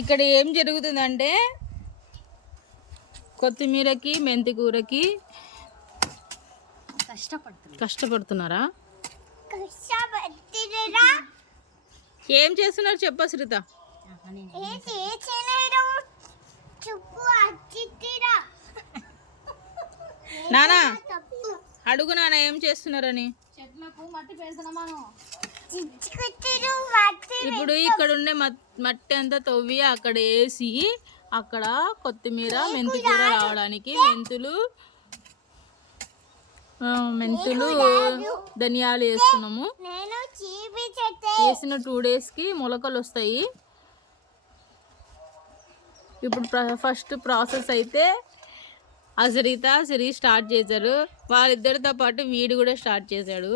ఇక్కడ ఏం జరుగుతుందంటే కొత్తిమీరకి మెంతి కూరకి కష్టపడుతున్నారా? ఏం చేస్తున్నారు చెప్ప శ్రీత. నానా అడుగు నాన్న ఏం చేస్తున్నారని. చెట్లకు మట్టి పెడుతున్నాను. ఇప్పుడు ఇక్కడ ఉండే మట్టి అంతా తవ్వి అక్కడ వేసి అక్కడ కొత్తిమీర మెంతి కూర రావడానికి మెంతులు ధనియాలు వేస్తున్నాము. వేసిన 2 daysకి మొలకలు వస్తాయి. ఇప్పుడు ఫస్ట్ ప్రాసెస్ అయితే సిరి స్టార్ట్ చేశారు. వాళ్ళిద్దరితో పాటు వీడు కూడా స్టార్ట్ చేశాడు.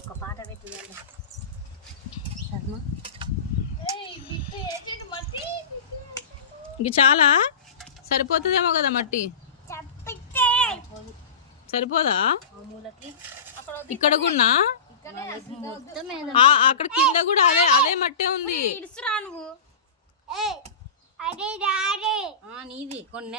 ఒక పాట పెట్టి ఇంక చాలా సరిపోతుందేమో కదా మట్టి. సరిపోదా? ఇక్కడ కూడా అక్కడ కింద కూడా అదే మట్టే ఉంది. నీది కొన్ని